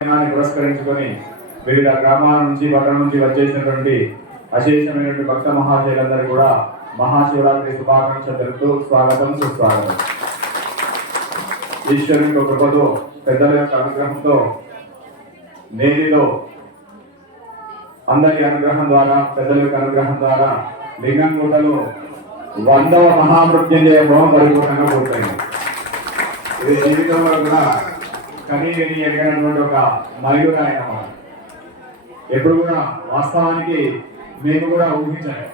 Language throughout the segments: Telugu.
పురస్కరించుకొని వివిధ గ్రామాల నుంచి పట్టణం నుంచి వచ్చేసినటువంటి అశేషమైనటువంటి భక్త మహాశయులందరూ కూడా మహాశివరాత్రి శుభాకాంక్షలు తెలుపుతూ స్వాగతం సుస్వాగతం. ఈశ్వరుని యొక్క కృపతో పెద్దల యొక్క అనుగ్రహంతో నేటిలో అందరి అనుగ్రహం ద్వారా పెద్దల యొక్క అనుగ్రహం ద్వారా లింగంగుటలో వందవ మహామృత్యుంజయ భవం పరిపూర్ణంగా పూర్తయింది. ఇది జీవితంలో కూడా కనీవిని ఎరిగినటువంటి ఒక మయూర ఆయన ఎప్పుడు కూడా వాస్తవానికి మేము కూడా ఊహించాలి.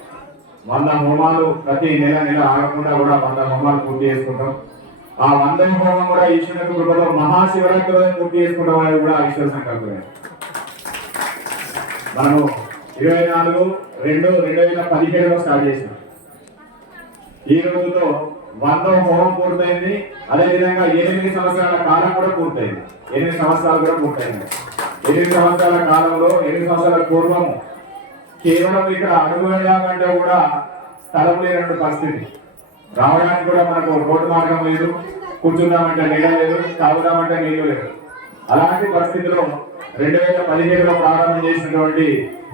వంద హోమాలు ప్రతి నెల నెల ఆగకుండా కూడా వంద హోమాలు పూర్తి చేసుకుంటాం. ఆ వంద హోమం కూడా ఈశ్వరుని కృపలో మహాశివరాత్రి పూర్తి చేసుకుంటాం అనేది కూడా ఈశ్వర సంకల్పమే. మనము ఇరవై నాలుగు రెండు రెండు వేల పదిహేడులో స్టార్ట్ చేసినాం. ఈ రోజుతో వంద హోమం పూర్తయింది. అదేవిధంగా ఎనిమిది సంవత్సరాల కాలం కూడా పూర్తయింది. ఎనిమిది సంవత్సరాలు కూడా పూర్తయింది. ఎనిమిది సంవత్సరాల కాలంలో ఎనిమిది సంవత్సరాల పూర్వం కేవలం ఇక్కడ అడుగు వేయాలంటే కూడా స్థలం లేనటువంటి పరిస్థితి. రావడానికి కూడా మనకు రోడ్డు మార్గం లేదు. కూర్చుందామంటే నీడ లేదు తాగుదామంటే నీళ్ళు లేదు అలాంటి పరిస్థితిలో రెండు వేల పదిహేడులో ప్రారంభం చేసినటువంటి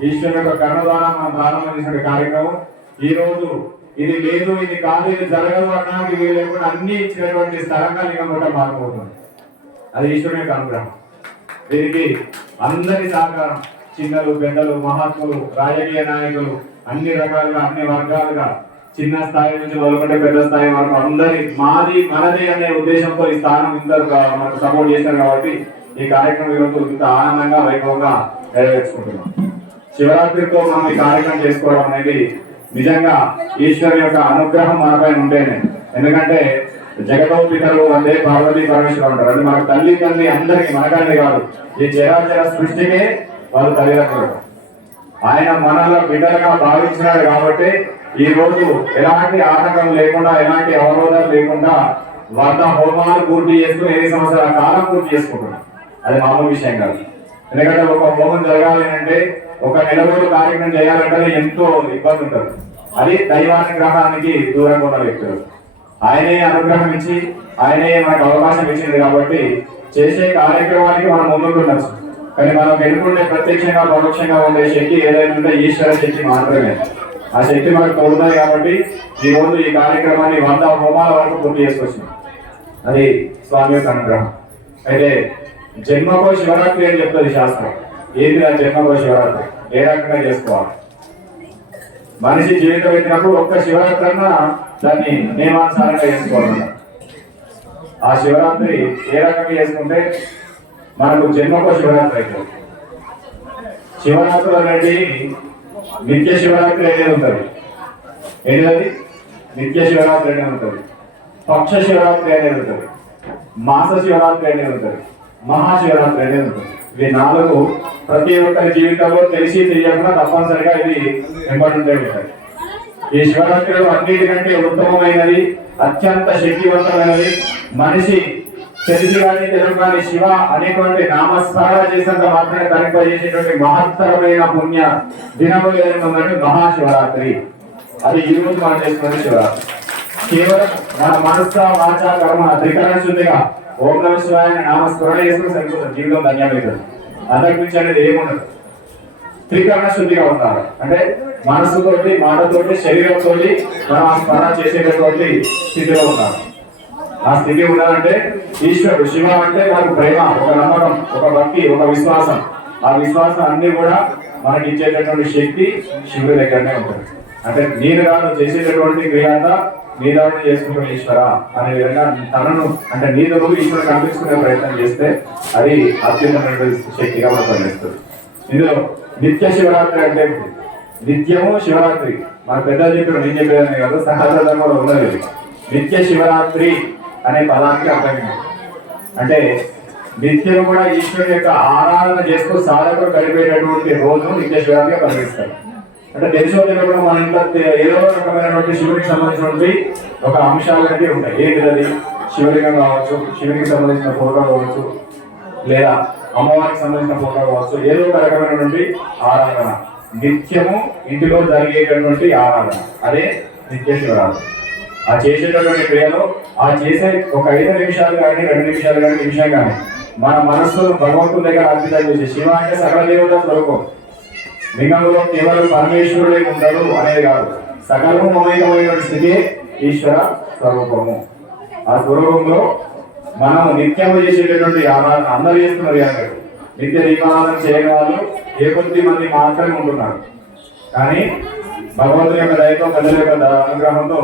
ఈశ్వరు యొక్క కర్ణ ద్వారా మనం ప్రారంభం చేసిన కార్యక్రమం. ఈ రోజు ఇది లేదు ఇది కాదు ఇది జరగదు అన్నాడు. ఇది లేకుండా అన్ని ఇచ్చినటువంటి స్థలంగా లింగం కూడా మారిపోతుంది. అది ఈశ్వరుని యొక్క అనుగ్రహం. దీనికి అందరి సహకారం చిన్నలు పెద్దలు మహాత్ములు రాజకీయ నాయకులు అన్ని రకాలుగా అన్ని వర్గాలుగా చిన్న స్థాయి నుంచి మొదలుకుంటే పెద్ద స్థాయి వరకు అందరి మాది మనది అనే ఉద్దేశంతో ఈ స్థానం ఇందరు మనకు సపోర్ట్ చేశారు కాబట్టి ఈ కార్యక్రమం ఈరోజు ఇంత ఆనందంగా వైభవంగా నెరవేర్చుకుంటున్నాం. శివరాత్రితో మనం ఈ కార్యక్రమం చేసుకోవడం అనేది నిజంగా ఈశ్వరు యొక్క అనుగ్రహం మనపై ఉంటేనే. ఎందుకంటే జగతో పితరు వందే పార్వతీ పరమేశ్వరం ఉంటారు అది మన తల్లి తండ్రి అందరికి మనకంటే కాదు. ఈ చరాచర సృష్టికే వాళ్ళు తల్లిదండ్రులు. ఆయన మనలో బిడ్డలుగా భావించినాడు కాబట్టి ఈ రోజు ఎలాంటి ఆటంకం లేకుండా ఎలాంటి అవరోధాలు లేకుండా వంద హోమాలు పూర్తి చేసుకుని ఎన్ని సంవత్సరాల కాలం పూర్తి చేసుకుంటున్నాం. అది మామూలు విషయం కాదు. ఎందుకంటే ఒక హోమం జరగాలి అంటే ఒక నెల రోజులు కార్యక్రమం చేయాలంటే ఎంతో ఇబ్బంది ఉంటుంది. అది దైవానుగ్రహానికి దూరంగా ఉన్న వ్యక్తులు ఆయనే అనుగ్రహం ఇచ్చి ఆయనే మనకు అవకాశం ఇచ్చింది కాబట్టి చేసే కార్యక్రమానికి మనం ముందుండొచ్చు కానీ మనం వెనుకుంటే ప్రత్యక్షంగా పరోక్షంగా ఉండే శక్తి ఏదైనా ఉంటే ఈశ్వర శక్తి మాత్రమే. ఆ శక్తి మనకు తోడుతాయి కాబట్టి ఈ రోజు ఈ కార్యక్రమాన్ని వంద హోమాల వరకు పూర్తి చేసుకొచ్చింది అది స్వామి యొక్క అనుగ్రహం. అయితే జన్మకో శివరాత్రి అని చెప్తుంది శాస్త్రం. ఏది ఆ జన్మలో శివరాత్రి. ఏ రకంగా చేసుకోవాలి? మనిషి జీవితం ఎత్తినప్పుడు ఒక్క శివరాత్రి అన్నా దాన్ని నియమానుసారంగా చేసుకోవాలి. ఆ శివరాత్రి ఏ రకంగా చేసుకుంటే మనకు జన్మకో శివరాత్రి అయిపోతుంది శివరాత్రులు అనేది నిత్య శివరాత్రి అనేది ఉంటుంది. ఏంటది నిత్య శివరాత్రి అనేది ఉంటుంది. పక్ష శివరాత్రి అనేది ఉంటుంది. మాస శివరాత్రి అనేది ఉంటుంది. మహాశివరాత్రి అనేది ఉంటుంది. ఇవి నాలుగు ప్రతి ఒక్కరి జీవితంలో తెలిసి తెలియకుండా తప్పనిసరిగా ఇది వెంబడుంటే ఉంటాయి. ఈ శివరాత్రిలో అన్నిటికంటే ఉత్తమమైనది అత్యంత శక్తివంతమైనది మనిషి. తెలిసి కానీ తెలుగు కానీ శివ అనేటువంటి నామస్మరణ చేసినంత మాత్రమే తరింపజేసేటువంటి మహత్తరమైన పుణ్య దినము ఏదైనా మహాశివరాత్రి. అది ఈ రోజు మనం చేసుకునే శివరాత్రి. కేవలం మన మనస్సు వాచ కర్మ త్రికరణ శుద్ధిగా ఓం నమ శివాయ అని నామస్మరణ చేసుకుని సరిపోతుంది. జీవితం ధన్యమవుతుంది అందరి గురించి అనేది ఏముండదు. త్రికరణ శుద్ధిగా ఉంటారు అంటే మనసుతోటి మాటతోటి శరీరంతోటి మనం ఆ స్మరణ చేసేటటువంటి స్థితిలో ఉన్నారు ఆ స్థితి ఉండాలంటే ఈశ్వరుడు శివ అంటే మనకు ప్రేమ ఒక నమ్మకం ఒక భక్తి ఒక విశ్వాసం. ఆ విశ్వాసం అన్ని కూడా మనకి ఇచ్చేటటువంటి శక్తి శివుడి దగ్గరనే ఉంటుంది. అంటే నేను కాదు చేసేటటువంటి క్రియాంత నీ చేసుకుంటాం ఈశ్వర అనే విధంగా తనను అంటే నీ నువ్వు ఈశ్వరుడు కనిపించుకునే ప్రయత్నం చేస్తే అది అత్యున్నత శక్తిగా మనం పనిచేస్తుంది ఇందులో నిత్య శివరాత్రి అంటే నిత్యము శివరాత్రి. మన పెద్దలు చెప్పిన నేను చెప్పేదాన్ని కాదు సహజ ధర్మంలో ఉన్నది నిత్య శివరాత్రి అనే పదానికి అర్థం అంటే నిత్యం కూడా ఈశ్వరుని యొక్క ఆరాధన చేస్తూ సాధకుడు గడిపేటటువంటి రోజు నిత్య శివరాత్రిగా పరిగణిస్తారు. అంటే తెలిసో కూడా మన ఇంట్లో ఏదో రకమైనటువంటి శివుడికి సంబంధించినటువంటి ఒక అంశాలు అనేవి ఉంటాయి. ఏ గది శివలింగం కావచ్చు శివునికి సంబంధించిన ఫోటో కావచ్చు లేదా అమ్మవారికి సంబంధించిన ఫోటో కావచ్చు ఏదో ఒక రకమైనటువంటి ఆరాధన. నిత్యము ఇంటిలో జరిగేటటువంటి ఆరాధన. అదే నిత్య ఆ చేసేటటువంటి క్రియలో ఆ చేసే ఒక ఐదు నిమిషాలు కానీ రెండు నిమిషాలు కానీ నిమిషం కానీ మన మనస్సును భగవంతుని దగ్గర అంకితం చేసి శివ అంటే సకల దేవత స్వరూపం లింగంలో కేవలం పరమేశ్వరుడే ఉండడు అనేది కాదు. సకలము మమేకమైన స్థితి ఈశ్వర స్వరూపము. ఆ స్వరూపంలో మనం నిత్యం చేసేటటువంటి అందరూ చేస్తున్నారు యాభై నిత్య దీపారాధన చేయని వాళ్ళు ఏ కొద్ది మంది మాత్రమే ఉంటున్నారు. కానీ భగవంతుని యొక్క దయతో ప్రజల యొక్క అనుగ్రహంతో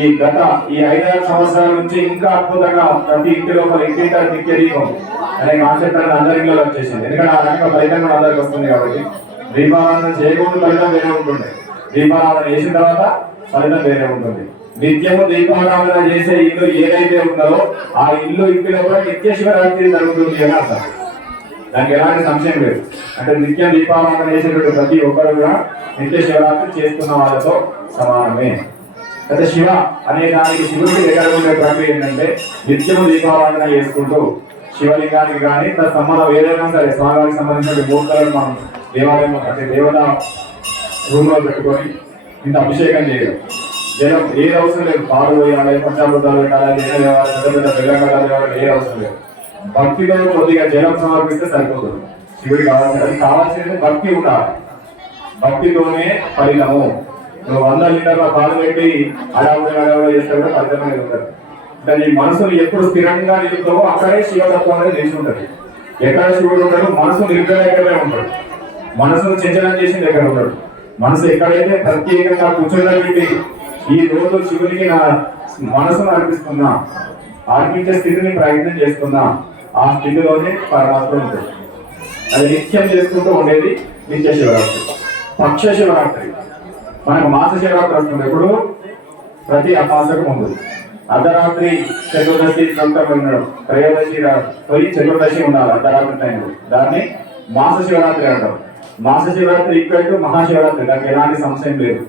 ఈ గత ఈ ఐదారు సంవత్సరాల నుంచి ఇంకా అద్భుతంగా ప్రతి ఇంటి లోపల ఇంటింట నిత్య దీపం అనే కాన్సెప్ట్ అనేది అందరి ఇళ్ళలో వచ్చేసింది. ఎందుకంటే ఆ రకంగా ఫలితం కూడా అందరికి వస్తుంది కాబట్టి దీపారాధన చేయకుండా ఫలితం వేరే ఉంటుంది. దీపారాధన చేసిన తర్వాత ఫలితం వేరే ఉంటుంది. నిత్యము దీపారాధన చేసే ఇల్లు ఏదైతే ఉందో ఆ ఇల్లు ఇంటిలో కూడా నిత్య శివరాత్రి జరుగుతుంది అని అర్థం. దానికి ఎలాంటి సంశయం లేదు. అంటే నిత్యం దీపారాధన చేసేటువంటి ప్రతి ఒక్కరు కూడా నిత్య శివరాత్రి చేస్తున్న వాళ్ళతో సమానమే. అయితే శివ అనే దానికి శివుడికి దగ్గర ఉండే ప్రక్రియ ఏంటంటే నిత్యము దీపారాధన చేసుకుంటూ శివలింగానికి కానీ తన సంబంధం ఏదైనా సరే స్వామివారికి సంబంధించిన మూర్తులను మనం దేవాలయం అంటే దేవత రూమ్లో పెట్టుకొని ఇంత అభిషేకం చేయడం. జనం ఏది అవసరం లేదు. పాలు పోయాలి పంచామృతాలు పెట్టాలి పెద్ద పెద్ద బెల్లం ఏ అవసరం లేదు. భక్తిలో కొద్దిగా జనం సమర్పిస్తే సరిపోతుంది. శివుడికి కావాల్సింది అది కావాల్సింది భక్తి ఉండాలి. భక్తితోనే ఫలితము నువ్వు వంద లీటర్ల పాలు పెట్టి అడావుడి అడావుడి చేస్తే కూడా ఫలితమే ఉంటారు దాని అంటే మనసును ఎప్పుడు స్థిరంగా నిలుపుతావో అక్కడే శివతత్వం అనేది తెలిసి ఉంటుంది ఎక్కడ శివుడు ఉంటాడు మనసు నిర్భయమే ఉంటాడు. మనసును చంచలం చేసిన దగ్గర ఉంటాడు? మనసు ఎక్కడైతే ప్రత్యేకంగా కూర్చోబెట్టి ఈ రోజు శివునికి నా మనసును అర్పిస్తున్నా అర్పించే స్థితిని ప్రయత్నం చేస్తున్నా ఆ స్థితిలోనే పరమాత్మ ఉంటుంది అది నిత్యం చేసుకుంటూ ఉండేది నిత్య శివరాత్రి. పక్ష శివరాత్రి. మనకు మాస శివరాత్రి వస్తుంది. ఎప్పుడు? ప్రతి అపాసకం ఉంటుంది అర్ధరాత్రి చతుర్దశి సొంతం త్రయోదశి పోయి చతుర్దశి ఉండాలి అర్ధరాత్రి టైంలో దాన్ని మాస శివరాత్రి అంటారు. మాస శివరాత్రి ఈక్వల్ టు మహాశివరాత్రి. దానికి ఎలాంటి సంశయం లేదు.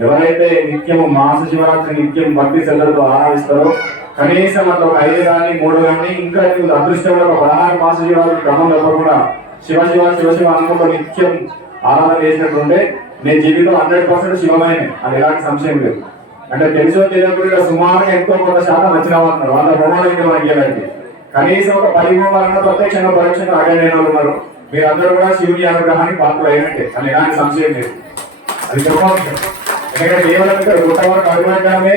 ఎవరైతే నిత్యం మాస శివరాత్రి నిత్యం భక్తి శ్రద్ధలతో ఆరాధిస్తారో కనీసం అట్లా ఒక ఐదు కానీ మూడు కానీ ఇంకా అదృష్టం అదృష్టంలో ఒక పదహారు మాస శివరాత్రి క్రమం కూడా శివ శివ శివ శివ అనుకుంటూ నిత్యం ఆరాధన చేసినట్టుంటే నీ జీవితం హండ్రెడ్ పర్సెంట్ శివమైన అది ఎలాంటి సంశయం లేదు. అంటే తెలుసో తెలియకుండా సుమారుగా ఎంతో కొంత శాతం వచ్చిన వాళ్ళు వాళ్ళ బొమ్మలు ఇంకా మనకి ఇవ్వడానికి కనీసం ఒక పది బొమ్మలన్నా ప్రత్యక్షంగా పరోక్షంగా అటెండ్ అయిన వాళ్ళు ఉన్నారు. మీరందరూ కూడా శివుని అనుగ్రహానికి పాత్రలు అయినట్టే అని ఎలాంటి సంశయం లేదు. అది చెప్పవచ్చు ఎందుకంటే కేవలం ఇక్కడ గుట్ట వరకు అడుగుపెట్టడమే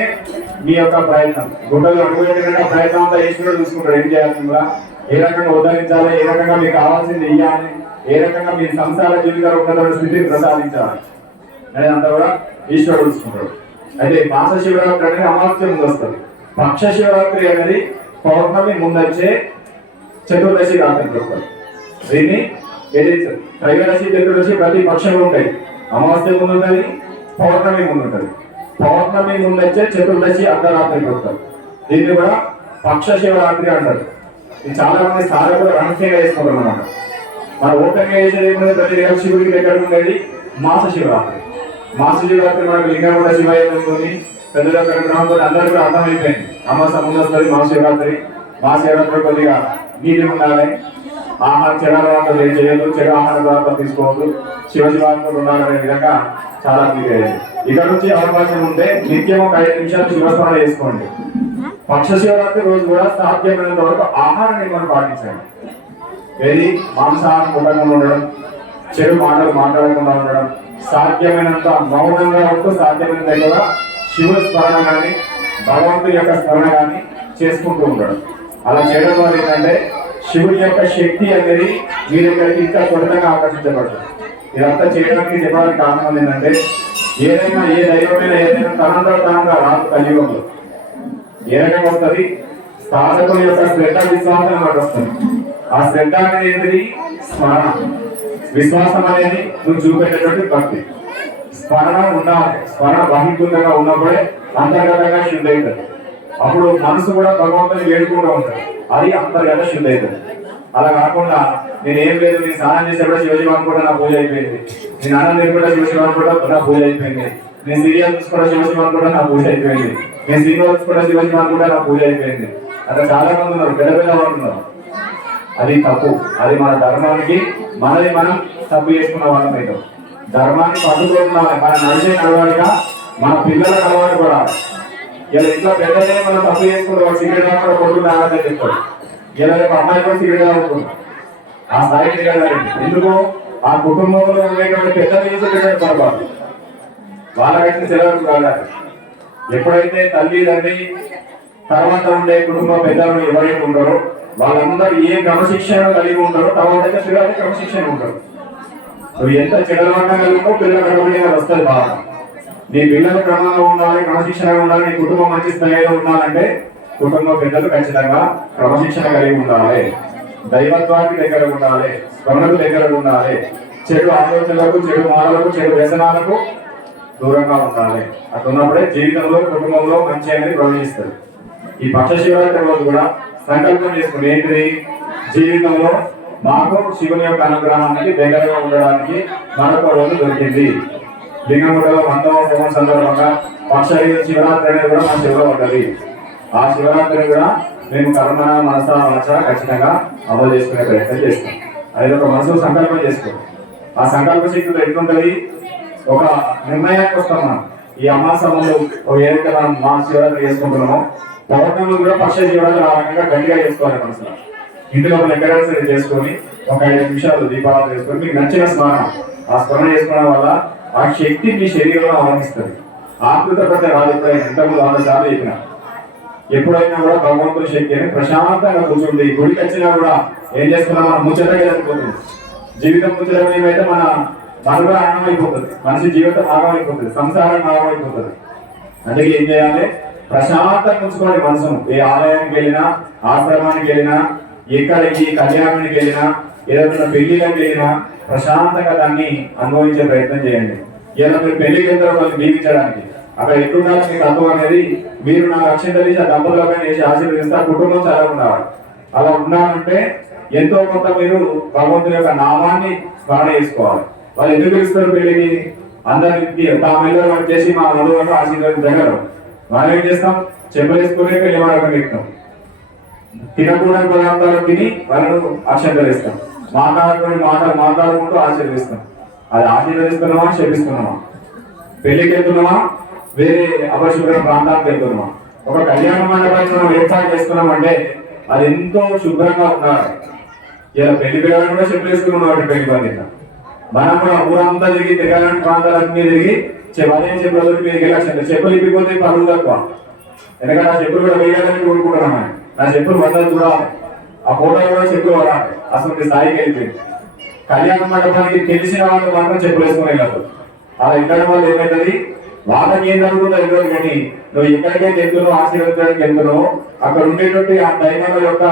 మీ యొక్క ప్రయత్నం. గుట్టలు అడుగుపెట్టిన ప్రయత్నం అంతా ఈశ్వరుడు చూసుకుంటారు ఏం చేయాలి ఏ రకంగా ఉద్ధరించాలి? ఏ రకంగా మీకు కావాల్సింది ఇవ్వాలి ఏ రకంగా మీ సంసార జీవితాలు ఉన్నటువంటి స్థితిని ప్రసాదించాలి? అనేది అంతా కూడా ఈశ్వరుడు చూసుకుంటాడు. అయితే మాస శివరాత్రి అనేది అమావాస్య ముందు వస్తుంది పక్ష శివరాత్రి అనేది పౌర్ణమి ముందొచ్చే చతుర్దశి రాత్రికి వస్తుంది దీన్ని ఏదైతే త్రైదశి చతుర్దశి ప్రతి పక్షంలో ఉంటాయి. అమావాస్య ముందు ఉంటుంది పౌర్ణమి ముందు ఉంటుంది పౌర్ణమి ముందచ్చే చతుర్దశి అర్ధరాత్రికి వస్తుంది దీన్ని కూడా పక్ష శివరాత్రి అంటారు. ఇది చాలా మంది సాధకులు రహస్యంగా చేసుకుంటారు అన్నమాట. మన ఓపెన్గా చేసేది ఏముంది ప్రతి శివుడికి దగ్గర ఉండేది మాస శివరాత్రి మాస్టర్ శివరాత్రి మనకు లింగం కూడా శివయ్య ఉంటుంది పెద్దల గ్రహంతో అందరికీ కూడా అర్థమైపోయింది. అమాస ముందు మహాశివరాత్రి మహాశివరాత్రి కొద్దిగా నీళ్ళు ఉండాలి. ఆహార చెడు ఏం చేయదు చెడు ఆహార పదార్థాలు తీసుకోవద్దు. శివశివాత్మలు ఉండాలనే విధంగా చాలా క్లియర్ ఇక్కడ నుంచి అవకాశం ఉంటే నిత్యం ఒక ఐదు నిమిషాలు శివస్మరణ చేసుకోండి. పక్ష శివరాత్రి రోజు కూడా సాధ్యమైనంత వరకు ఆహార నియమాలు పాటించండి. ఏది? మాంసాహారం ఉండకుండా ఉండడం చెడు మాటలు మాట్లాడకుండా ఉండడం సాధ్యమైనంత మౌనంగా ఉంటూ సాధ్యమైన దగ్గర శివ స్మరణ కానీ భగవంతుడి యొక్క స్మరణ కానీ చేసుకుంటూ ఉంటాడు. అలా చేయడం వల్ల ఏంటంటే శివుడి యొక్క శక్తి అనేది మీ దగ్గరికి ఇంకా త్వరితంగా ఆకర్షించబడుతుంది. ఇదంతా చేయడానికి చెప్పడానికి కారణం ఏంటంటే ఏదైనా ఏ దైవమైనా ఏదైనా తనంతా తనంగా రాదు కలియుగంలో ఏ రకంగా వస్తుంది సాధకుని యొక్క శ్రద్ధ విశ్వాసం వస్తుంది. ఆ శ్రద్ధ అనేది ఏంటిది? స్మరణ. విశ్వాసం అనేది నువ్వు చూపేటటువంటి భక్తి. స్మరణ ఉండాలి. స్మరణ బహిర్భూతంగా ఉన్నప్పుడే అంతర్గతంగా శుద్ధి అవుతుంది అప్పుడు మనసు కూడా భగవంతుని వేడుకుంటూ ఉంటుంది. అది అంతర్గత శుద్ధి అవుతుంది అలా కాకుండా నేను ఏం లేదు నేను స్నానం చేసేప్పుడు శివజీ కూడా నా పూజ అయిపోయింది. నేను అన్నం తినకుండా శివజీ కూడా నా పూజ అయిపోయింది. నేను సీరియల్ చూసుకుంటా శివజీ కూడా నా పూజ అయిపోయింది. నేను సినిమా చూసుకుంటా శివజీ కూడా నా పూజ అయిపోయింది. అక్కడ చాలా మంది ఉన్నారు పెద్ద పెద్ద ఉన్నారు. అది తప్పు. అది మన ధర్మానికి మనది మనం తప్పు చేసుకున్న వాళ్ళం అయితే. ధర్మాన్ని పట్టుకుంటున్నాం మన నడిచే నడవాలిగా మన పిల్లల అలవాటు కూడా. ఇలా ఇంట్లో పెద్దలే మనం తప్పు చేసుకుంటే సిగరెట్ కూడా కొడుకుని ఆడదని చెప్తాడు. ఇలా రేపు అమ్మాయి కూడా సిగరెట్ అవుతుంది ఆ స్థాయికి దిగలేదు ఎందుకు? ఆ కుటుంబంలో ఉండేటువంటి పెద్దలు చేసేటువంటి పొరపాటు వాళ్ళకైతే సెలవులు కావాలి. ఎప్పుడైతే తల్లి తండ్రి తర్వాత ఉండే కుటుంబ పెద్దలు ఎవరైతే ఉంటారో వాళ్ళందరూ ఏ క్రమశిక్షణ కలిగి ఉంటారో తర్వాత అయితే పిల్లలకి క్రమశిక్షణ ఉంటారు నువ్వు ఎంత చెడలవన్నా కలిగిపో పిల్లల క్రమశిక్షణ వస్తుంది బాగా. నీ పిల్లలు క్రమంలో ఉండాలి క్రమశిక్షణగా ఉండాలి నీ కుటుంబం మంచి స్థాయిలో ఉండాలంటే కుటుంబ పెద్దలు ఖచ్చితంగా క్రమశిక్షణ కలిగి ఉండాలి. దైవత్వానికి దగ్గర ఉండాలి స్మరణకు దగ్గర ఉండాలి. చెడు ఆలోచనలకు చెడు మాటలకు చెడు వ్యసనాలకు దూరంగా ఉండాలి. అట్లా ఉన్నప్పుడే జీవితంలో కుటుంబంలో మంచి అనేది ప్రవహిస్తారు ఈ పక్ష శివరాత్రి రోజు కూడా సంకల్పం చేసుకుని ఏంటిది? జీవితంలో మాకు శివుని యొక్క అనుగ్రహానికి దగ్గరగా ఉండడానికి మరొక రోజు దొరికింది. లింగముడలో వందవ హోమం సందర్భంగా పక్ష శివరాత్రి అనేది కూడా మా శివలో ఉంటుంది. ఆ శివరాత్రిని కూడా మేము కర్మన మనస మనస ఖచ్చితంగా అమలు చేసుకునే ప్రయత్నం చేస్తాం. అది ఒక మనసు సంకల్పం చేసుకో ఆ సంకల్ప శక్తితో ఎట్లుంటుంది ఒక నిర్ణయానికి వస్తాం మనం. ఈ అమాసంలో ఏదైతే మనం మా శివరాత్రి చేసుకుంటున్నామో పౌర్ణమి కూడా పక్ష చేయడానికి ఆ రకంగా గట్టిగా చేసుకోవాలి మనసులో. ఇంట్లో ఎక్కడైనా సరే చేసుకొని ఒక ఐదు నిమిషాలు దీపావళి చేసుకొని మీకు నచ్చిన స్మరణ ఆ స్మరణ చేసుకోవడం వల్ల ఆ శక్తి మీ శరీరంలో ఆనందిస్తుంది. ఆకృత పడితే రాదు. ఎప్పుడైనా ఇంతకుముందు వంద సార్లు చెప్పిన. ఎప్పుడైనా కూడా భగవంతుడి శక్తి అని ప్రశాంతంగా కూర్చుంది గుడికి వచ్చినా కూడా ఏం చేస్తున్నాం మనం ముచ్చటగా జరిగిపోతుంది జీవితం ముచ్చటగా ఏమైతే మన మనలో ఆగమైపోతుంది మనిషి జీవితం ఆగమైపోతుంది. సంసారం ఆగమైపోతుంది. అందుకే ఏం చేయాలి? ప్రశాంతంగా ఉంచుకోవాలి మనసును. ఏ ఆలయానికి వెళ్ళినా ఆశ్రమానికి వెళ్ళినా ఎక్కడికి కళ్యాణానికి వెళ్ళినా ఏదైనా పెళ్ళిలోకి వెళ్ళినా ప్రశాంతంగా దాన్ని అనుభవించే ప్రయత్నం చేయండి. ఇలా మీరు పెళ్ళికి వెళ్తారు వాళ్ళని జీవించడానికి అక్కడ ఎట్లుండాలి మీ తత్వం అనేది? మీరు నా లక్ష్యం తెలిసి ఆ దంపతులపై వేసి ఆశీర్వదిస్తే కుటుంబం చాలా ఉండాలి అలా ఉన్నానంటే ఎంతో కొంత మీరు భగవంతుని యొక్క నామాన్ని స్మరణ చేసుకోవాలి. వాళ్ళు ఎందుకు పిలుస్తారు పెళ్ళికి? అందరికి తామెల్లరూ వాడు చేసి మా నలుగురు ఆశీర్వదించగలరు. మనం ఏం చేస్తాం? చెప్పులు వేసుకునే పెళ్ళి ఎక్కుతాం తినకూడని పదార్థాలు తిని వాళ్ళను ఆశీర్వదిస్తాం. మాట్లాడుకుని మాటలు మాట్లాడుకుంటూ ఆశీర్వదిస్తాం. అది ఆశీర్వదిస్తున్నామా? క్షమిస్తున్నామా? పెళ్ళికి వెళ్తున్నామా? వేరే అపశుభ్ర ప్రాంతానికి వెళ్తున్నామా? ఒక కళ్యాణ మండపాన్ని మనం ఏర్పాటు చేస్తున్నామంటే అది ఎంతో శుభ్రంగా ఉన్నారు ఇలా పెళ్ళి పిల్లలు కూడా చెప్పులు వేసుకున్నాం పెళ్ళి బాధ్యత మనం కూడా ఊరంతా తిరిగి తిరగాలని ప్రాంతాలన్నీ తిరిగి చె- అదే చెప్పుల దొరికి మీదకి చెప్పులు ఇప్పిపోతే పనులు తక్కువ. ఎందుకంటే నా చెప్పులు కూడా వేయాలని కోరుకుంటున్నాను ఆయన. నా చెప్పులు వందలు చూడాలి ఆ ఫోటో కూడా చెప్పులు వాడాలి. అసలు మీ స్థాయికి వెళ్ళిపోయింది కళ్యాణ మండపానికి తెలిసిన వాళ్ళు మాత్రం చెప్పులు వేసుకుని వెళ్ళదు అలా ఇంకా వాళ్ళు ఏమైతుంది? వాళ్ళకి ఏం జరుగుతుందో తెలియదు కానీ నువ్వు ఎక్కడికైతే వెళ్తున్నావు ఆశీర్వదించడానికి వెళ్తున్నావు అక్కడ ఉండేటువంటి ఆ దైవం యొక్క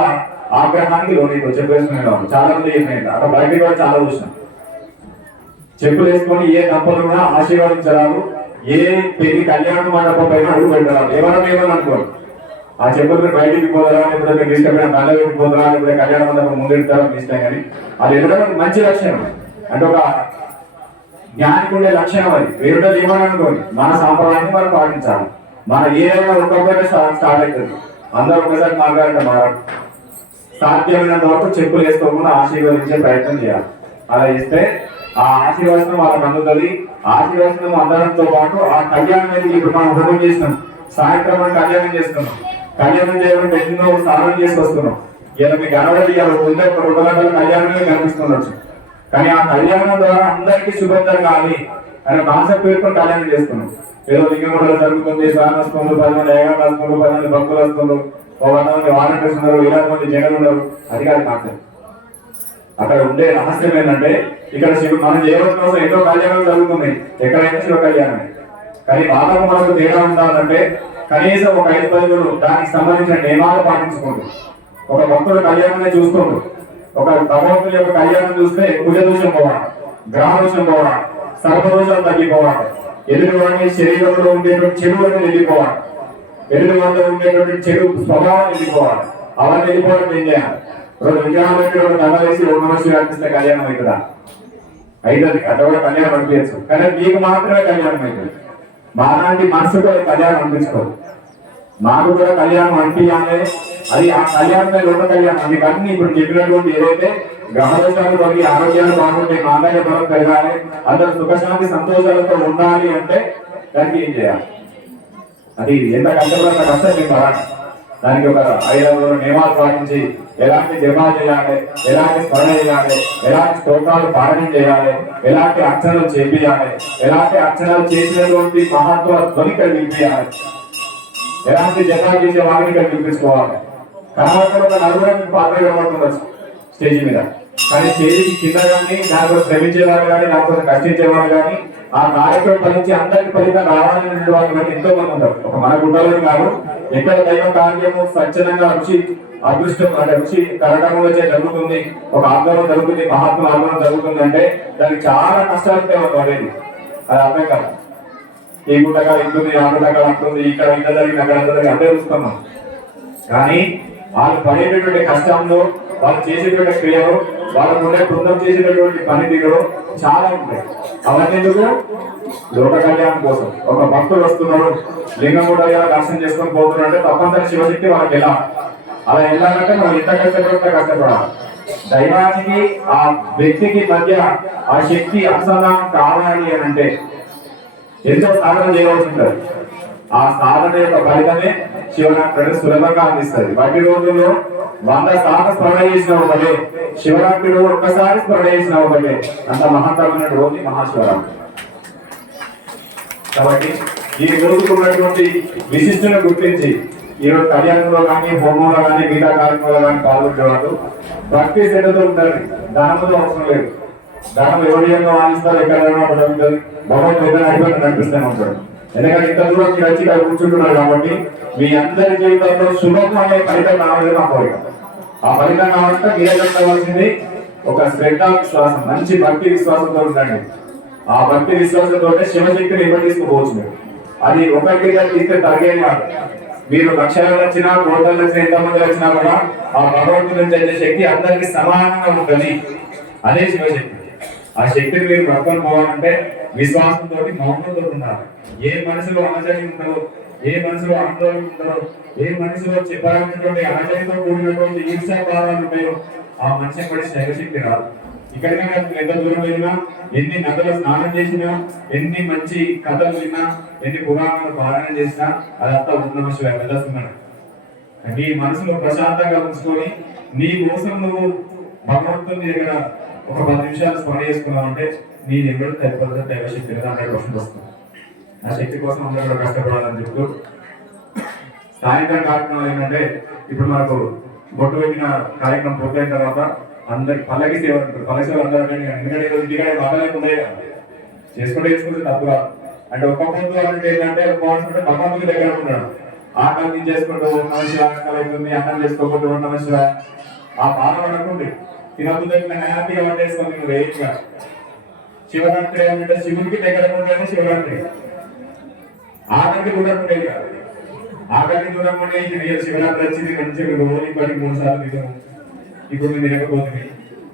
ఆగ్రహానికి లోని చెప్పేసుకునే వాళ్ళు. చాలా మంది చెప్పినాయి అక్కడ బయటికి కూడా చాలా చూసినాం. చెప్పులు వేసుకొని ఏ దంపతులు కూడా ఆశీర్వదించరాదు. ఏ పెళ్ళి కళ్యాణ మండపం పైన అడుగు పెట్టరాదు. ఎవరైనా ఏమని అనుకోరు. ఆ చెప్పులు మీరు బయటికి పోదరా లేకపోతే మీకు ఇష్టమైన కళ్ళ పెట్టి పోదరా లేకపోతే కళ్యాణ మండపం ముందెడతారా మీ ఇష్టం కానీ అది ఎదురడం మంచి లక్షణం. అంటే ఒక జ్ఞానికి ఉండే లక్షణం అది. వేరుట ఏమని అనుకోండి మన సాంప్రదాయాన్ని మనం పాటించాలి. మన ఏదైనా ఒక్కొక్కటే స్టార్ట్ అవుతుంది. అందరూ ఒకసారి మాట్లాడటం మారదు సాధ్యమైనంత వరకు చెప్పులు వేసుకోకుండా ఆశీర్వదించే ప్రయత్నం చేయాలి. అలా ఇస్తే ఆ ఆశీర్వాదం వాళ్ళకి అందుతుంది ఆశీర్వాదం అందడంతో పాటు ఆ కళ్యాణం అనేది ఇప్పుడు మనం హోమం చేస్తున్నాం. సాయంత్రం కళ్యాణం చేస్తున్నాం కళ్యాణం చేయడం ఎన్నో స్నానం చేసి వస్తున్నాం ఇలా మీకు కనబడి ఇలా ఉండే ఒక రెండు గంటల కళ్యాణమే కనిపిస్తుండొచ్చు కానీ ఆ కళ్యాణం ద్వారా అందరికీ శుభంగా జరగాలి అనే కాన్సెప్ట్ పెట్టుకొని కళ్యాణం చేస్తున్నాం ఏదో లింగంలో జరుగుతుంది స్నానం వస్తుంది పది మంది ఏగాలు పది మంది భక్తులు వస్తున్నారు. ఒక వంద మంది వాలంటీర్స్ ఉన్నారు ఇరవై మంది జగన్ ఉన్నారు. అది కాదు కాన్సెప్ట్. అక్కడ ఉండే రహస్యం ఏంటంటే ఇక్కడ శివ మనం చేయవలసిన కోసం ఎన్నో కళ్యాణాలు జరుగుతున్నాయి. ఎక్కడైనా శివ కళ్యాణమే. కానీ వాళ్ళకు మనకు తేడా ఉండాలంటే కనీసం ఒక ఐదు పది రోజులు దానికి సంబంధించిన నియమాలు పాటించుకుంటూ ఒక భక్తుడు కళ్యాణాన్ని చూసుకుంటూ ఒక భగవంతుడి యొక్క కళ్యాణం చూస్తే కుజ దోషం పోవాలి గ్రహ దోషం పోవాలి సర్వదోషాలు తగ్గిపోవాలి. ఎదుటివాడిని శరీరంలో ఉండేటువంటి చెడు అని వెళ్ళిపోవాలి ఎదుటివాడిలో ఉండేటువంటి చెడు స్వభావం వెళ్ళిపోవాలి. అవన్నీ వెళ్ళిపోవడం ఏం చేయాలి? రెండు విగ్రహాలు పెట్టి వేసి ఒక మనుషులు కనిపిస్తే కళ్యాణం అవుతుందా? అవుతుంది. అట్లా కూడా కళ్యాణం అనిపించచ్చు కానీ మీకు మాత్రమే కళ్యాణం అవుతుంది. మాలాంటి మనసుతో కళ్యాణం అనిపించుకోదు మాకు కూడా కళ్యాణం అనిపించాలి. అది ఆ కళ్యాణం రెండు కళ్యాణం. మీకు అన్ని ఇప్పుడు చెప్పినటువంటి ఏదైతే గ్రహదోషాలు కలిగి ఆరోగ్యాలు బాగుంటాయి మాంగళ్య బలం పెరగాలి. అందరూ సుఖశాంతి సంతోషాలతో ఉండాలి అంటే దానికి ఏం చేయాలి? అది ఎంత కష్టపడి కష్టం మీకు దానికి ఒక ఐదు నియమాలు పాటించి ఎలాంటి జమా చేయాలి ఎలాంటి స్మరణ చేయాలి ఎలాంటి స్తోత్రాలు పాలన చేయాలి ఎలాంటి అర్చనలు చేపియాలి ఎలాంటి అర్చనలు చేసినటువంటి మహత్వ ధ్వని కలిగియాలి ఎలాంటి జమా చేసే వారిని ఇక్కడ చూపించుకోవాలి కనబడుతున్న ఒక నలుగురం మీకు పాత్ర కనబడుతుండొచ్చు స్టేజ్ మీద. కానీ స్టేజ్కి కింద కానీ దానికోసం శ్రమించేవారు కానీ దానికోసం కష్టించేవారు కానీ ఆ కార్యక్రమం ఫలించి అందరికి ఫలితం రావాలని వాళ్ళు మనకి ఎంతో మంది ఉంటారు ఒక మన గుడ్డలో కాదు. ఎక్కడ దైవ కార్యము స్వచ్ఛందంగా వచ్చి అదృష్టం అంటే వచ్చి కరటంలో వచ్చే జరుగుతుంది ఒక ఆందోళన జరుగుతుంది మహాత్మ ఆందోళన జరుగుతుంది అంటే దానికి చాలా కష్టాలు పడేది అది అర్థం కాదు. ఈ గుట్టగా ఇంటుంది ఆ గుట్టగా ఉంటుంది ఇక్కడ ఇంత జరిగింది అక్కడ జరిగింది అదే చూస్తున్నాం కానీ వాళ్ళు పడేటటువంటి కష్టంలో వాళ్ళు చేసేటువంటి క్రియలు వాళ్ళకు ఉండే బృందం చేసేటటువంటి పనితీరు చాలా ఉంటాయి అవన్నీ ఎందుకు? లోక కళ్యాణం కోసం. ఒక భక్తుడు వస్తున్నాడు లింగం కూడా ఇలా దర్శనం చేసుకొని పోతున్నాడు అంటే తప్పనిసరి శివశక్తి వాళ్ళకి ఎలా? అలా వెళ్ళాలంటే మనం ఎంత కష్టపడితే కష్టపడాలి. దైవానికి ఆ వ్యక్తికి మధ్య ఆ శక్తి అనుసంధానం కావాలి అని అంటే ఎంతో సాధన చేయవలసి ఉంటుంది. ఆ సాధన యొక్క ఫలితమే శివరాత్రి సులభంగా అందిస్తుంది వాటి రోజుల్లో వంద సార్లు స్మరణ చేసిన ఒకటే శివరాత్రి రోజు ఒక్కసారి స్మరణ చేసిన ఒకటే అంత మహత్తరమైన రోజు మహాశివరాత్రి. కాబట్టి ఈ రోజుకు ఉన్నటువంటి విశిష్టను గుర్తించి ఈరోజు కళ్యాణంలో కానీ హోమంలో కానీ మిగతా కార్యక్రమంలో కానీ పాల్గొనేవాళ్ళు భక్తి శ్రద్ధతో ఉండాలి. ధనంతో అవసరం లేదు. ధనం ఎవరి యొక్క ఎక్కడ ఉంటుంది భగవంతుడు ఎక్కడ అడిగిపోయి నడిపిస్తూనే ఉంటాడు. ఎందుకంటే ఇంత మీరు వచ్చి ఇక్కడ కూర్చుంటున్నారు కాబట్టి మీ అందరి జీవితంలో శుభం అనే ఫలితం రావాలని నా కోరిక. ఆ ఫలితం కావాలంటే మీరే చెప్పవలసింది ఒక శ్రద్ధ విశ్వాసం మంచి భక్తి విశ్వాసంతో ఉండండి. ఆ భక్తి విశ్వాసంతో శివశక్తిని ఇవ్వ మీరు అది ఒకరికి తీస్తే తగ్గేది కాదు. మీరు లక్షలు వచ్చినా కోటలు వచ్చినా ఎంతమంది వచ్చినా కూడా ఆ భగవంతుడి నుంచి వచ్చే శక్తి అందరికి సమానంగా ఉంటుంది. అదే శివశక్తి. ఆ శక్తిని మీరు పట్టుకొని పోవాలంటే విశ్వాసంతో మౌనంతో ఉండాలి. ఏ మనసులో ఆచరణ ఉండదు ఏ మనసులో ఆందోళన ఉండదు ఏ మనసులో చెప్పాలనేటువంటి ఆచరణతో కూడినటువంటి ఈర్షా భావాలు ఆ మనిషి పడి శైవశక్తి రాదు. ఇక్కడికైనా ఎంత దూరం వెళ్ళినా ఎన్ని నదులు స్నానం చేసినా ఎన్ని మంచి కథలు విన్నా ఎన్ని పురాణాలు పారాయణ చేసినా అదంతా ఉన్న శివ వెళ్ళస్తున్నాడు నీ మనసులో ప్రశాంతంగా ఉంచుకొని నీ కోసం నువ్వు భగవంతుని దగ్గర ఒక పది నిమిషాలు స్మరణ చేసుకున్నావు అంటే నేను ఎవరు తెలిపదు దైవశక్తి కదా హండ్రెడ్ పర్సెంట్ వస్తుంది ఆ శక్తి కోసం అందరూ కష్టపడాలని చెప్తూ సాయంత్రం కార్యక్రమం ఏంటంటే ఇప్పుడు మనకు బొట్టు పెట్టిన కార్యక్రమం పూర్తయిన తర్వాత అందరికి పల్లకి సేవ ఉంటుంది పల్లకి సేవ అందరూ ఎందుకంటే ఈరోజు ఇంటికాడ బాధలేక ఉన్నాయి చేసుకుంటే చేసుకుంటే తప్పు కాదు అంటే ఒక పొద్దు అంటే ఏంటంటే పోవాల్సింటే భగవంతుడి దగ్గర ఉన్నాడు ఆటలు చేసుకుంటూ మనిషి ఆకలి అన్నం చేసుకోకుండా ఉన్న మనిషి ఆ బాధ పడకుండి తినద్దు దగ్గర హ్యాపీగా వండేసుకొని నువ్వు వేయగా శివరాత్రి అంటే శివుడికి దగ్గర ఉండేది శివరాత్రి. ఆకలికి దూరం ఉండేది కాదు. ఆకలికి దూరం ఉండే ఇది శివరాత్రి వచ్చింది మంచిగా రోజు పడి మూడు సార్లు తినము ఇప్పుడు తినకపోతుంది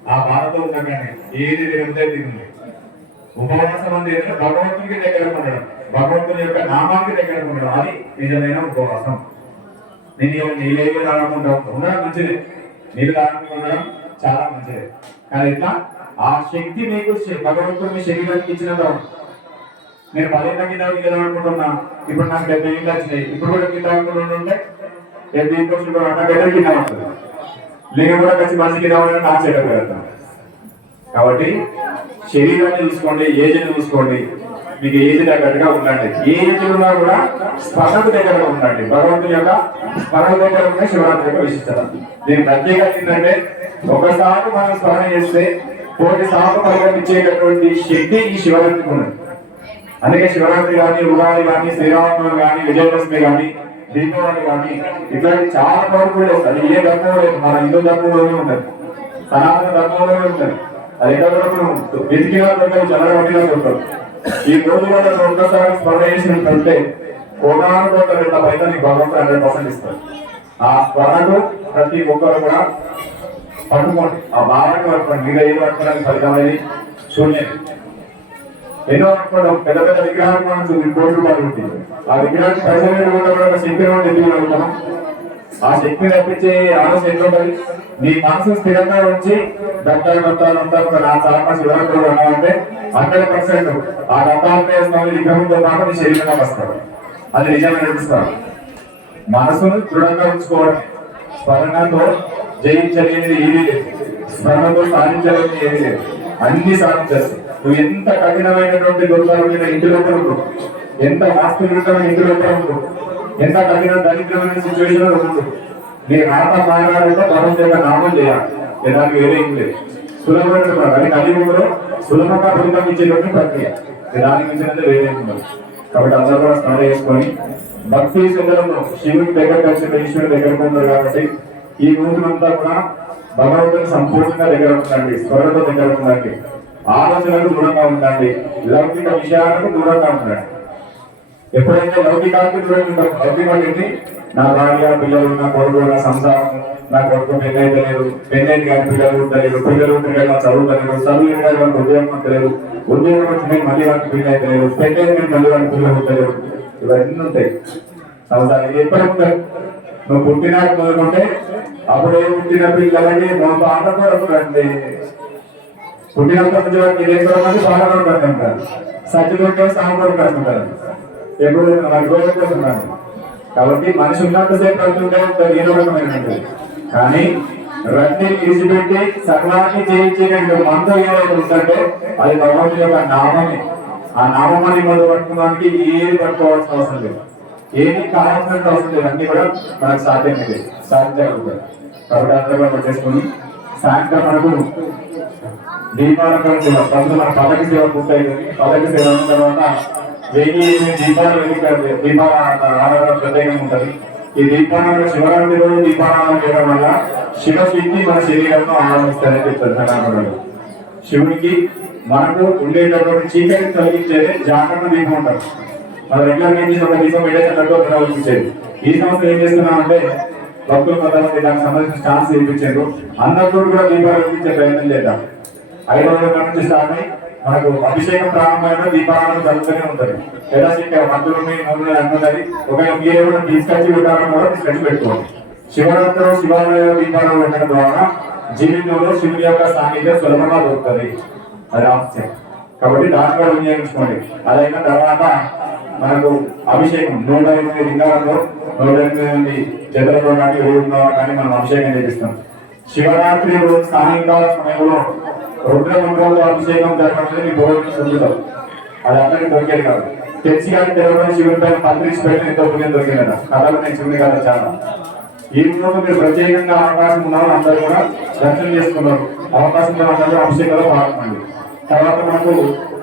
ఆ బాధతో ఉండగానే ఏది తినదే తినండి. ఉపవాసం అంటే ఏంటంటే భగవంతునికి దగ్గర ఉండడం. భగవంతుని యొక్క నామానికి దగ్గర ఉండడం. అది నిజమైన ఉపవాసం. నేను నీళ్ళేవి తాగకుండా ఉండడం మంచిది. నీళ్ళు తాగకుండా ఉండడం చాలా మంచిది. కానీ ఇట్లా ఆ శక్తి మీకు భగవంతుడు మీ శరీరానికి ఇచ్చిన నేను పదేళ్ళ కింద కింద ఇప్పుడు నాకు డెబ్బై ఏళ్ళు వచ్చినాయి. ఇప్పుడు కూడా కింద అనుకుంటూ ఉంటే డెబ్బై వచ్చిన కూడా నాకైతే కింద ఉంటుంది లేక కూడా కలిసి మనిషి కింద ఉండాలని నాకు చేయడం కాబట్టి శరీరాన్ని చూసుకోండి ఏజ్ని చూసుకోండి. మీకు ఏజ్ తగ్గట్టుగా ఉండండి. ఏ ఏజ్ ఉన్నా కూడా స్మరణకు దగ్గరగా ఉండండి. భగవంతుని యొక్క స్మరణ దగ్గర ఉన్న శివరాత్రి యొక్క విశిష్టత. దీని ప్రత్యేకత ఏంటంటే ఒకసారి మనం స్మరణ చేస్తే కోటి సార్లు పరిగణించేటటువంటి శక్తి ఈ శివరాత్రికి ఉన్నది. అందుకే శివరాత్రి కానీ ఉగాది కానీ శ్రీరామనవమి కానీ విజయదశమి కానీ దీపావళి కానీ ఇట్లాంటి చాలా పవర్ఫుల్ లేదు ఏ ధర్మం లేదు. మన హిందూ ధర్మంలోనే ఉంటుంది. సనాతన ధర్మంలోనే ఉంటుంది. అది ఎక్కడ కూడా మనం వెతికినా దొరకదు చదవడినా దొరకదు ఈ రోజు కూడా ఒక్కసారి స్మరణ చేసినట్టుంటే కోటాను రెండు పైన నీకు భగవంతుడు హండ్రెడ్ పర్సెంట్ ఇస్తారు ఆ స్మరణకు ప్రతి ఒక్కరు కూడా పట్టుకోండి ఆ భావాన్ని పట్టుకోండి మీరు ఏది పట్టుకోవడానికి ఫలితమైంది శూన్యం ఎన్నో అనుకోవడం పెద్ద పెద్ద విగ్రహాలు కూడా ఉంటుంది కోటి రూపాయలు ఉంటుంది ఆ విగ్రహానికి పైసలు కూడా కూడా ఒక శక్తి ఎందుకు అడుగుతాం ఆ శక్తిని తప్పించే ఆలోచన ఎట్లా ఉండాలి? నీ మనసు స్థిరంగా ఉంచి దత్తాలు దత్తాలు అంతా ఒక నా చాలా శివరాత్రులు ఉన్నామంటే హండ్రెడ్ పర్సెంట్ ఆ దత్తాత్రేయ స్వామి విగ్రహంతో పాటు నీ శరీరంగా వస్తారు అది నిజంగా నడుస్తారు మనసును దృఢంగా ఉంచుకోవడం స్మరణతో జయించలేనిది ఏది లేదు. స్మరణతో సాధించలేనిది ఏమీ లేదు. అన్ని సాధించచ్చు. నువ్వు ఎంత కఠినమైనటువంటి దొంగలమైన ఇంటి లోపల ఉండు. ఎంత వాస్తవికమైన ఇంటి లోపల ఉండు. ఎంత కఠిన దరిద్రమైన సిచ్యువేషన్ ఉండు. నీ ఆట మారాలంటే మనం చేత నామం చేయాలి. దానికి వేరే ఏం లేదు. సులభమైన పని. అది కలియుగంలో సులభంగా ఫలితం ఇచ్చేటువంటి ప్రక్రియ. దానికి మించినది వేరే ఏం ఉండదు. కాబట్టి అందరూ కూడా స్నానం చేసుకొని భక్తి శ్రద్ధలను శివుని దగ్గరకు వచ్చిన ఈశ్వరుని దగ్గరకు ఉన్నారు కాబట్టి ఈ రోజునంతా కూడా భగవంతుని సంపూర్ణంగా దగ్గర ఉండండి స్వరంతో దగ్గర ఉండండి ఆలోచనలకు దూరంగా ఉండండి లౌకిక విషయాలకు దూరంగా ఉండండి. ఎప్పుడైతే లౌకికానికి దూరంగా ఉంటాం లౌకికం నా భార్య పిల్లలు నా కొడుకు నా సంసారం నా కొడుకు పెళ్ళి అయితే లేదు పెళ్ళి అయితే కానీ పిల్లలు ఉండలేదు పిల్లలు ఉంటే కానీ చదువు చదువుతలేదు చదువు అయితే కానీ వాళ్ళకి ఉద్యోగం అంటలేదు ఉద్యోగం వచ్చినాయి మళ్ళీ వాళ్ళకి పెళ్ళి అయితే లేదు పెళ్ళి అయితే కానీ మళ్ళీ వాళ్ళకి పిల్లలు ఉండలేదు ఇవన్నీ ఉంటాయి. సంసారం ఎప్పుడు ఉంటాయి నువ్వు పుట్టినాడు మొదలుకుంటే అప్పుడే పుట్టిన పిల్లలని మాకు ఆట కూడా ఉంటుంది పుట్టినప్పటి నుంచి వారికి ఇదే మంది పాటలు పెడుతుంటారు ఎప్పుడు వారి కాబట్టి మనిషి ఉన్నంతసేపు పెడుతుంటే ఉంటుంది రకమైనటువంటి కానీ రద్దీ తీసిపెట్టి సకలాన్ని చేయించేటువంటి మంత్రం ఏదైతే ఉందంటే అది భగవంతుడి యొక్క నామమే. ఆ నామాన్ని మొదలు పట్టుకోవడానికి ఏది పట్టుకోవాల్సిన అవసరం లేదు. ఏది కావాల్సిన అవసరం లేదు. అన్ని కూడా మనకు సాధ్యమే. లేదు సాధ్యమవుతుంది కాబట్టి అందరూ కూడా పట్టేసుకుని సాయంత్రం మనకు దీపాలంకరణ సేవ ఫస్ట్ మన పదకి సేవ పూర్తయి పదకి సేవ అయిన తర్వాత వెయ్యి ఎనిమిది దీపాలు వెలిగి దీపాల ఆరాధన ప్రత్యేకంగా ఉంటుంది. ఈ దీపాలను శివరాత్రి రోజు దీపారాధన చేయడం వల్ల శివశక్తి మన శరీరంలో ఆనందిస్తారని చెప్తారు సనాతనులు శివునికి మనకు ఉండేటటువంటి చీకటి తొలగించేది జాగ్రత్త దీపం ఉంటారు మన రెగ్యులర్ ఏం చేసిన దీపం పెట్టేటట్టు ప్రవర్తించేది ఈ సంవత్సరం ఏం చేస్తున్నామంటే భక్తులు కొంతమంది దానికి సంబంధించిన స్టాన్స్ ఇప్పించారు. అందరితో కూడా దీపాలు వెలిగించే ప్రయత్నం చేద్దాం. ఐదు రోజుల నుంచి స్టార్ట్ అయ్యి మనకు అభిషేకం ప్రారంభమైన దీపారాధన జరుగుతూనే ఉంటుంది. ఎలా చెప్పారు? మంత్రులని నూనె అన్నది ఒకవేళ మీరు కూడా తీసుకొచ్చి ఉంటారని కూడా తీసుకొచ్చి పెట్టుకోండి. శివరాత్రి శివాలయ దీపాలు పెట్టడం ద్వారా జీవితంలో శివుని యొక్క సాన్నిధ్యం సులభంగా దొరుకుతుంది. అది ఆశ్చర్యం కాబట్టి దాన్ని కూడా వినియోగించుకోండి. అదైన తర్వాత మనకు అభిషేకం నూట ఎనిమిది లింగాలతో నూట ఎనిమిది మంది జతలతో కానీ ఊరిలో కానీ మనం అభిషేకం చేపిస్తాం. శివరాత్రి రోజు సాయంకాల సమయంలో రుద్రమంత్రంలో అభిషేకం జరగడం మీ భోజనం చెందుతాం అది అందరికీ దొరికేది కాదు. తెచ్చి కానీ తెలవని శివుని పైన పత్రించి పెట్టి ఎంతో పుణ్యం దొరికిందట. కథలు నేను చెంది కదా చాలా. ఈ రోజు మీరు ప్రత్యేకంగా అవకాశం ఉన్న అందరూ కూడా దర్శనం చేసుకున్నారు. అవకాశం ఉన్న వాళ్ళందరూ అభిషేకంలో పాల్గొనండి. తర్వాత మనకు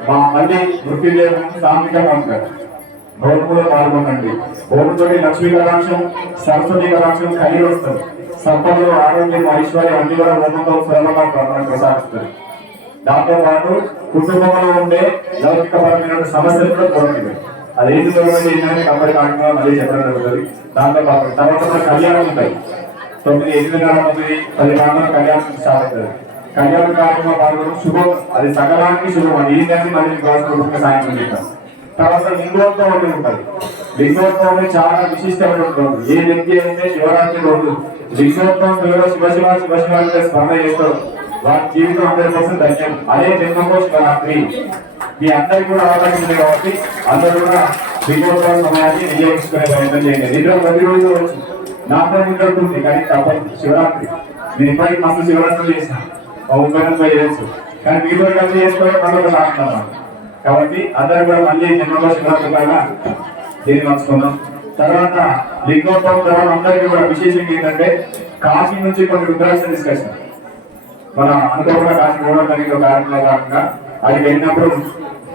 మా మళ్ళీ వృత్తి మృత్యుంజయం సాంఘికంగా ఉంటారు భౌతికంలో పాల్గొనండి. భౌతితోటి లక్ష్మీ కటాక్షం సరస్వతి కటాక్షం కలిగి వస్తుంది సంపదలు ఆరోగ్యం ఐశ్వర్యం అన్ని కూడా హోమంతో సులభంగా ప్రసాదిస్తుంది దాంతో పాటు కుటుంబంలో ఉండే లౌకికపరమైన సమస్యలు కూడా తొలగింది అది ఏది తొలగింది ఏంటంటే కాకుండా మళ్ళీ చెప్పడం జరుగుతుంది. దాంతో పాటు తర్వాత కళ్యాణం ఉంటాయి. తొమ్మిది ఎనిమిది నెలల తొమ్మిది పది కాలంలో కళ్యాణం స్టార్ట్ అవుతుంది. కళ్యాణ కార్యక్రమం పాల్గొనడం శుభం. అది సకలానికి శుభం. అది ఏంటంటే మళ్ళీ గవర్నమెంట్ సాయంత్రం చేద్దాం తర్వాత లింగోత్సవం ఒకటి ఉంటుంది. లింగోత్సవం అనేది చాలా విశిష్టమైనటువంటి ఏ వ్యక్తి అయితే శివరాత్రి రోజు లింగోత్సవం శివ శివ శివ శివ శివ అంటే స్మరణ చేస్తాడు వారి జీవితం హండ్రెడ్ పర్సెంట్ ధన్యం అదే లింగంలో శివరాత్రి. మీ అందరికి కూడా అవకాశం ఉంది కాబట్టి అందరూ కూడా లింగోత్సవం సమయాన్ని వినియోగించుకునే ప్రయత్నం చేయండి. నిద్ర ప్రతిరోజు వచ్చు నాతో నిద్ర ఉంటుంది కానీ తప్పదు. శివరాత్రి. నేను ఇప్పటికీ మస్తు శివరాత్రి చేసిన మా ముప్పై చేయొచ్చు కానీ మీతో కలిసి చేసుకోవడం మళ్ళీ ఒక కాబట్టి అందరూ కూడా మళ్ళీ జన్మలో శివరాత్రిలాగా దీన్ని పంచుకుందాం తర్వాత లింగోత్సవం తర్వాత అందరికీ కూడా విశేషం ఏంటంటే కాశీ నుంచి కొన్ని రుద్రాక్ష తీసుకొచ్చాం. మన అనుకోకుండా కాశీ కూడా కలిగిన కారణంలో కాకుండా అది వెళ్ళినప్పుడు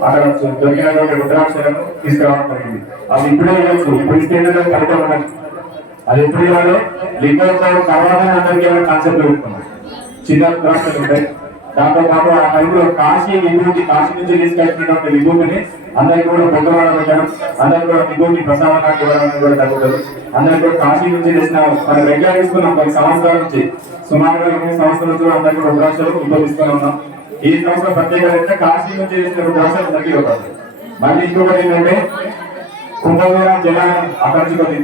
అక్కడ దొరికినటువంటి రుద్రాక్షలను తీసుకురావడం జరిగింది. అది ఇప్పుడే వెళ్ళచ్చు. ఇప్పుడు ఇస్తే ఏంటంటే ఉండదు. అది ఎప్పుడు ఇవ్వాలి? లింగోత్సవం తర్వాత అందరికీ కాన్సెప్ట్ పెట్టుకున్నాం చిన్న రుద్రాక్షలు ఉంటాయి. దాంతో పాటు ఆ టైంలో కాశీ విభూతి కాశీ నుంచి తీసుకెళ్తున్నటువంటి విభూతిని అందరికి కూడా పొద్దువాడ పెట్టడం అందరికి కూడా విభూతి ప్రసాదంగా ఇవ్వడం కూడా తగ్గుతుంది అందరికి కూడా కాశీ నుంచి చేసిన మనం రెగ్యులర్ తీసుకున్నాం పది సంవత్సరాల నుంచి. సుమారుగా ఎనిమిది సంవత్సరాల నుంచి అందరికి అందరికీ కూడా రుద్రాక్షలు విభజిస్తూనే ఉన్నాం. ఈ సంవత్సరం ప్రత్యేకత అయితే కాశీ నుంచి చేసిన రుద్రాక్షలు అందరికీ ఇవ్వబడతాయి. మళ్ళీ ఇంకొకటి ఏంటంటే కుంభమేళ జన అక్కడి నుంచి కొన్ని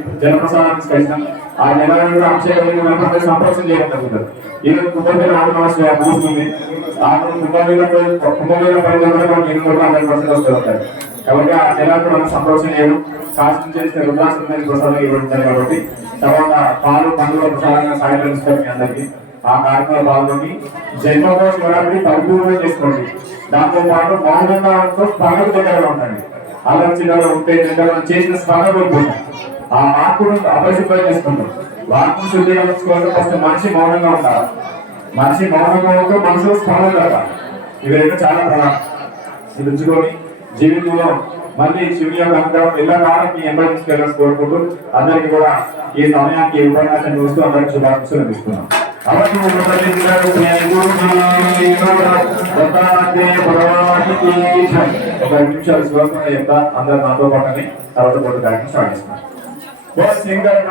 ఆ జనాలను కూడా అభిషేకం మనకు సంప్రోక్షణ చేయడం జరుగుతుంది. ఈ కుంభమేళ ఆటోమాస్ ముగుస్తుంది ఆ కుంభమేళ కుంభమేళ పరిధిలో మనకి ఎన్ని కూడా హండ్రెడ్ పర్సెంట్ వస్తూ కాబట్టి ఆ జలాన్ని మనం సంప్రోక్షణ చేయడం కాశీ చేసిన రుద్రాక్షణ ప్రసాదం ఇవ్వడం కాబట్టి తర్వాత పాలు పండుగ ప్రసాదంగా సాయంత్రం ఇస్తారు మీ అందరికీ. ఆ కార్యక్రమంలో పాల్గొని జన్మలో శివరాత్రి పరిపూర్ణంగా చేసుకోండి. దాంతో పాటు మౌనంగా స్పందన దగ్గరగా ఉండండి. ఆలోచనలు ఉంటే దగ్గర చేసిన స్పందన ఆ మార్పును అపరిశుభ్రం చేసుకుంటాం వాక్కు శుద్ధిగా ఉంచుకోవడం ఫస్ట్ మనిషి మౌనంగా ఉండాలి. మనిషి మౌనంగా ఉంటే మనసులో స్పందన కలగాలి ఇవి రెండు చాలా ప్రధానం. ఇది ఉంచుకొని జీవితంలో మళ్ళీ శివుని యొక్క అనుగ్రహం ఎల్లకాలం మీ ఎంబడి తీసుకెళ్ళాలని కోరుకుంటూ అందరికీ కూడా ఈ సమయానికి ఉపన్యాసం చూస్తూ అందరికీ శుభాకాంక్షలు అందిస్తున్నాం. అవతూ ప్రతిష్టాడు ఒక రెండు నిమిషాలు శ్లోకం యొక్క అందరూ నాతో పాటని తర్వాత కొట్టు దానికి స్టార్ట్ చేస్తాను సింగర్